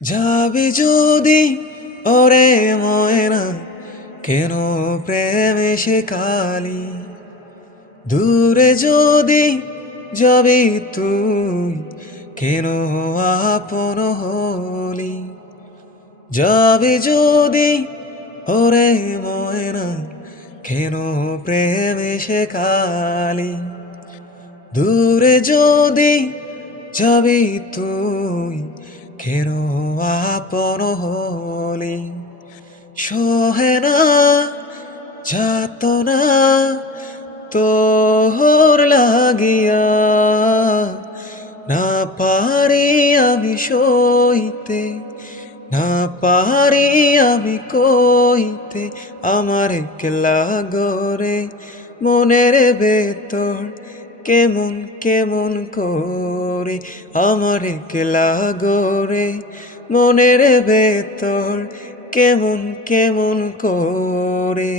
যাবি যদি ওরে ময়না, কেন প্রেমে সে কালি? দূরে যদি যাবি তুই, কেন আপন হলি? যাবি যদি ওরে ময়না, কেন প্রেমে সে কালি? দূরে যদি যাবি তুই, কেন আপন হলি? সহে না যাতনা তোর লাগিয়া, না পারি আমি সইতে, না পারি আমি কইতে। আমার একলা গরে মনের ভেতর কেমন কেমন করে, আমার একলা গরে মনের ভেতর কেমন কেমন করে।